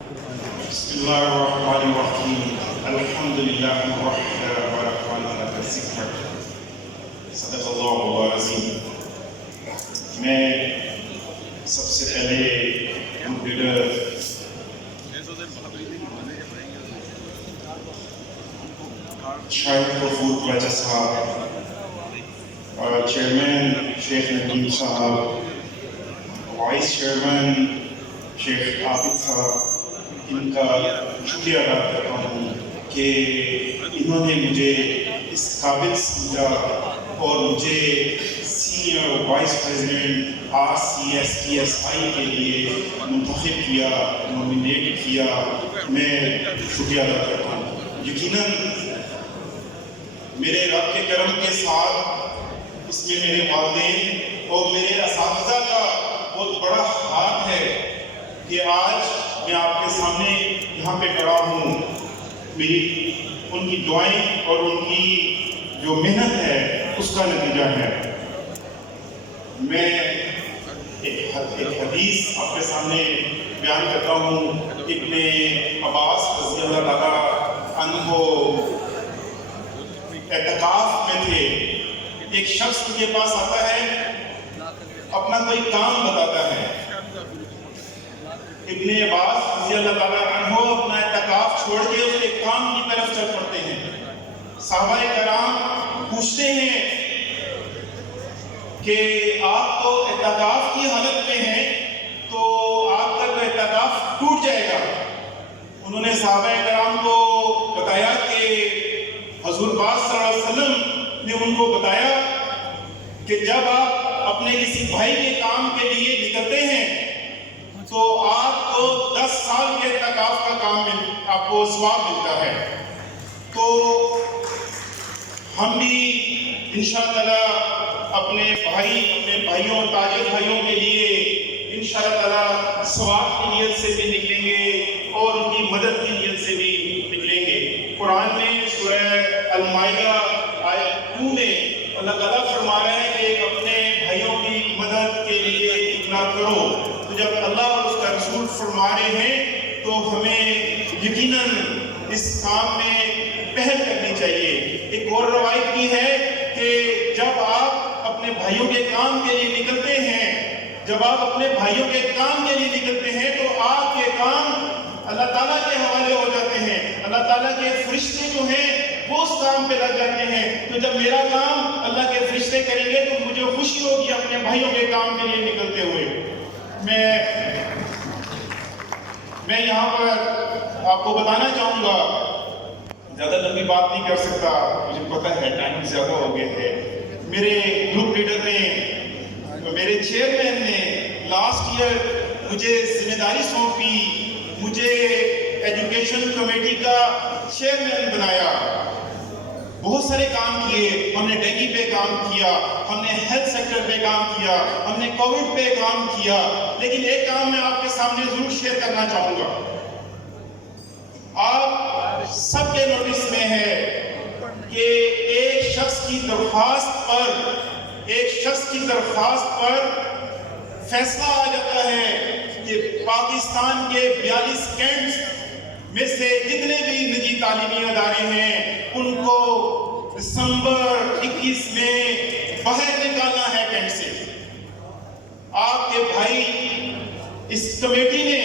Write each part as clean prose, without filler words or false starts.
بسم الله الرحمن الرحيم الحمد لله وحده ولا حول ذكر صدق اللہ العظیم. میں سب سے پہلے گروپ لیڈر شاہد غفور خواجہ صاحب اور چیئرمین شیخ ندیم صاحب، وائس چیئرمین شیخ عابد صاحب، ان کا شکریہ ادا کرتا ہوں کہ انہوں نے مجھے اس قابل سمجھا اور مجھے سینئر وائس پریزیڈنٹ RCSTSI کے لیے منتخب کیا، نومینیٹ کیا. میں شکریہ ادا کرتا ہوں. یقیناً میرے رب کے کرم کے ساتھ اس میں میرے والدین اور میرے اساتذہ کا بہت بڑا ہاتھ ہے کہ آج میں آپ کے سامنے یہاں پہ کھڑا ہوں. میری ان کی دعائیں اور ان کی جو محنت ہے اس کا نتیجہ ہے. میں ایک حدیث آپ کے سامنے بیان کرتا ہوں. ابن عباس رضی اللہ تعالیٰ عنہ اعتکاف میں تھے. ایک شخص ان کے پاس آتا ہے، اپنا کوئی کام بتاتا ہے. ابن عباس رضی اللہ تعالیٰ عنہ اپنا اعتکاف چھوڑ کے اس کے کام کی طرف چل پڑتے ہیں. صحابہ کرام پوچھتے ہیں کہ آپ تو اعتکاف کی حالت میں ہیں، تو آپ کا تو اعتکاف ٹوٹ جائے گا. انہوں نے صحابہ کرام کو بتایا کہ حضور پاک صلی اللہ علیہ وسلم نے ان کو بتایا کہ جب آپ اپنے کسی بھائی کے کام کے لیے نکلتے ہیں تو آپ کو 10 سال کے اعتکاف کا کام آپ کو ثواب ملتا ہے. تو ہم بھی انشاءاللہ اپنے بھائیوں تاجر بھائیوں کے لیے انشاءاللہ ثواب کی نیت سے بھی نکلیں گے اور ان کی مدد کی نیت سے بھی نکلیں گے. قرآن میں سورہ المائدہ آیت 2 میں اللہ تعالیٰ فرما رہے ہیں کہ اپنے بھائیوں کی مدد کے لیے نکلا کرو. تو جب اللہ اور اس کا رسول فرما رہے ہیں تو ہمیں یقیناً اس کام میں پہل کرنی چاہیے. ایک اور روایت کی ہے کہ جب آپ اپنے بھائیوں کے کام کے لیے نکلتے ہیں تو آپ کے کام اللہ تعالیٰ کے حوالے ہو جاتے ہیں. اللہ تعالیٰ کے فرشتے جو ہیں وہ اس کام پہ لگ جاتے ہیں. تو جب میرا کام اللہ کے فرشتے کریں گے تو مجھے خوشی ہوگی اپنے بھائیوں کے کام کے لیے نکلتے ہوئے. میں یہاں پر آپ کو بتانا چاہوں گا، زیادہ لمبی بات نہیں کر سکتا، مجھے پتہ ہے ٹائم زیادہ ہو گئے ہیں. میرے گروپ لیڈر نے، میرے چیئرمین نے لاسٹ ایئر مجھے ذمہ داری سونپی، مجھے ایجوکیشن کمیٹی کا چیئرمین بنایا. بہت سارے کام کیے. ہم نے ڈینگی پہ کام کیا، ہم نے ہیلتھ سیکٹر پہ کام کیا، ہم نے کووڈ پہ کام کیا. لیکن ایک کام میں آپ کے سامنے ضرور شیئر کرنا چاہوں گا. آپ سب کے نوٹس میں ہے کہ ایک شخص کی درخواست پر فیصلہ آ جاتا ہے کہ پاکستان کے 42 کینٹس میں سے جتنے بھی نجی تعلیمی ادارے ہیں ان کو دسمبر 21 میں باہر نکالنا ہے کینٹ سے. آپ کے بھائی اس کمیٹی نے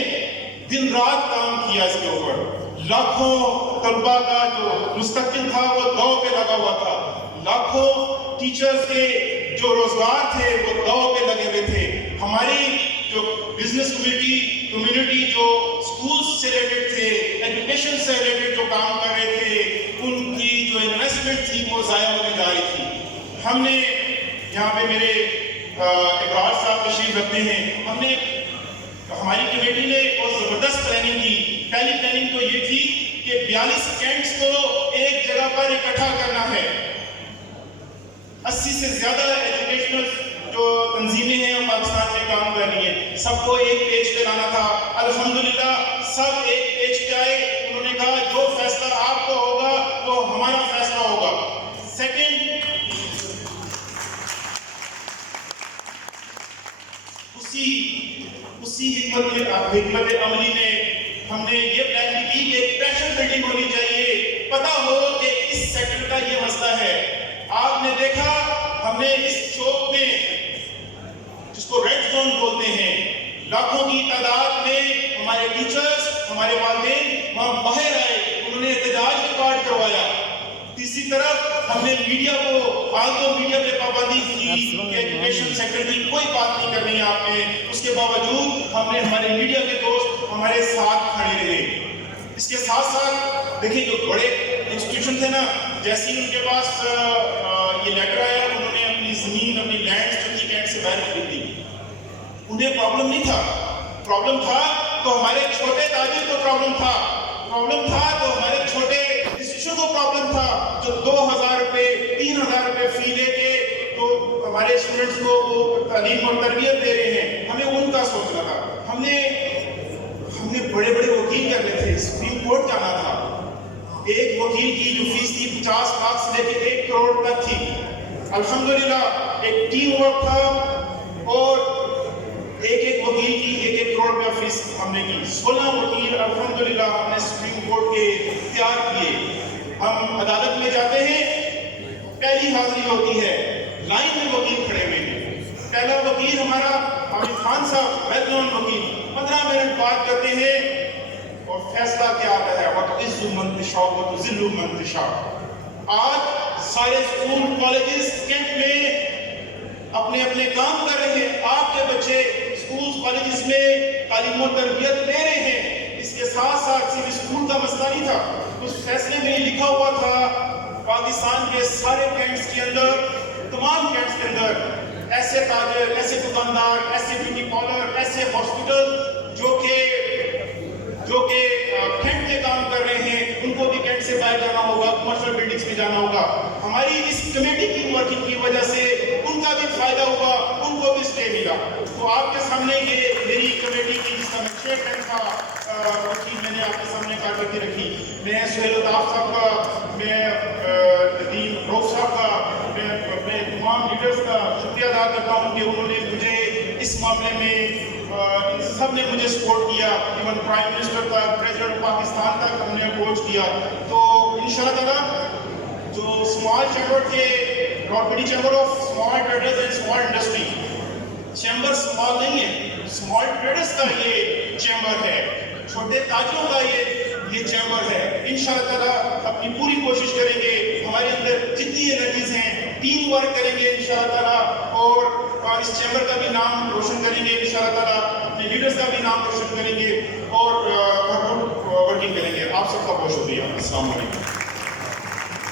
دن رات کام کیا اس کے اوپر. لاکھوں طلبہ کا جو مستقبل تھا وہ دو پہ لگا ہوا تھا. لاکھوں ٹیچرز کے جو روزگار تھے وہ دو پہ لگے ہوئے تھے. ہماری جو بزنس کمیونٹی جو سکولز سے ریلیٹڈ تھے، ایجوکیشن سے ریلیٹڈ جو کام کر رہے تھے، ان کی جو انویسٹمنٹ تھی وہ ضائع ہونے جا رہی تھی. ہم نے یہاں پہ میرے ابرار صاحب تشریف رکھتے ہیں. ہماری کمیٹی نے بہت زبردست پلاننگ کی. پہلی پلاننگ تو یہ تھی کہ 42 کینٹس کو ایک جگہ پر اکٹھا کرنا ہے. 80 سے زیادہ ایجوکیشنل جو تنظیمیں ہیں پاکستان میں کام کر رہی ہیں، سب کو ایک پیج پہ لانا تھا. الحمدللہ سب ایک پیج پہ آئے. انہوں نے کہا جو فیصلہ آپ کو ہوگا وہ ہمارا فیصلہ ہوگا. سیکنڈ، اسی حکمت عملی نے ہم نے یہ پلان بھی کی کہ ایک پریشر بلڈنگ ہونی چاہیے، پتا ہو کہ اس سیکٹر کا یہ مسئلہ ہے۔ آپ نے دیکھا ہم نے اس چوک میں جس کو ریڈ زون بولتے ہیں، لاکھوں کی تعداد میں ہمارے ٹیچرز، ہمارے والدین وہاں باہر آئے، انہوں نے احتجاج ریکارڈ کروایا۔ تیسری طرف ہم نے میڈیا کو، آج تو میڈیا پہ پابندی کی کہ ایجوکیشن سیکٹر کی کوئی بات نہیں کرنی ہے آپ نے، اس کے باوجود ہم نے ہمارے میڈیا کے دوست ہمارے ساتھ کھڑے رہے۔ اس کے ساتھ ساتھ دیکھیں جو بڑے انسٹیٹیوشن تھے نا، جیسے ہی ان کے پاس یہ لیٹر آیا، انہوں نے اپنی زمین، اپنی لینڈ جو تھی کینٹ سے باہر خرید دی۔ انہیں پرابلم نہیں تھا، پرابلم تھا تو ہمارے چھوٹے تاجر کو پرابلم تھا، پرابلم تھا تو ہمارے چھوٹے انسٹیٹیوشن کو پرابلم تھا، جو 2000 روپے 3000 روپے فی لے کے تو ہمارے اسٹوڈنٹس کو وہ تعلیم اور تربیت دے رہے ہیں، ہمیں ان کا سوچنا تھا۔ ہم نے بڑے بڑے وکیل کرنے تھے، سپریم کورٹ جانا تھا۔ ایک وکیل کی جو فیس تھی 50 لاکھ سے لے کے 1 کروڑ تک تھی۔ الحمدللہ ایک ٹیم ورک تھا اور ایک وکیل کی 1 کروڑ روپیہ فیس ہم نے کی۔ 16 وکیل الحمدللہ ہم نے سپریم کورٹ کے تیار کیے۔ ہم عدالت میں جاتے ہیں، پہلی حاضری ہوتی ہے، لائن میں وکیل کھڑے ہوئے ہیں۔ پہلا وکیل ہمارا حامد خان صاحب، ویل نون وکیل، 15 منٹ بات کرتے ہیں اور فیصلہ کیا آتا ہے، وَتُعِزُّ مَن تَشَاءُ وَتُذِلُّ مَن تَشَاءُ۔ آج سارے اسکول کالجز کینٹ میں اپنے اپنے کام کر رہے ہیں، آپ کے بچے اسکول کالجز میں تعلیم و تربیت لے رہے ہیں۔ اس کے ساتھ ساتھ صرف اسکول کا مسئلہ نہیں تھا، اس فیصلے میں یہ لکھا ہوا تھا پاکستان کے سارے کینٹس کے اندر، تمام کینٹس کے اندر ایسے تاجر، ایسے دکاندار، ایسے بیوٹی پارلر، ایسے ہاسپٹل جو کہ کینٹ میں کام کر رہے ہیں، ان کو بھی کینٹ سے باہر جانا ہوگا، کمرشل بلڈنگز میں جانا ہوگا۔ ہماری اس کمیٹی کی ورکنگ کی وجہ سے ان کا بھی فائدہ ہوگا، ان کو بھی اسٹے ملا۔ تو آپ کے سامنے یہ میری کمیٹی کی جس کا میں چیئرمین تھا، میں نے آپ کے سامنے کار کر کے رکھی۔ میں سہیل الطاف صاحب کا، میں ندیم روف صاحب کا، میں اپنے تمام لیڈرز کا شکریہ ادا کرتا ہوں کہ انہوں نے مجھے اس معاملے میں سب نے مجھے سپورٹ کیا، ایون پرائم منسٹر تک، پریزیڈنٹ پاکستان تک ہم نے اپروچ کیا۔ تو انشاءاللہ تعالیٰ جو اسمال چیمبر کے، Rawalpindi chamber of small traders and small industry, chamber small نہیں ہے، اسمال ٹریڈرز کا یہ چیمبر ہے، چھوٹے تاجروں کا یہ چیمبر ہے۔ انشاءاللہ تعالیٰ اپنی پوری کوشش کریں گے، ہمارے اندر جتنی انرجیز ہیں ٹیم ورک کریں گے انشاءاللہ تعالیٰ، اور اس چیمبر کا بھی نام روشن کریں گے انشاءاللہ تعالیٰ، اپنے لیڈرز کا بھی نام روشن کریں گے اور ورکنگ کریں گے۔ آپ سب کا بہت شکریہ۔ السلام علیکم۔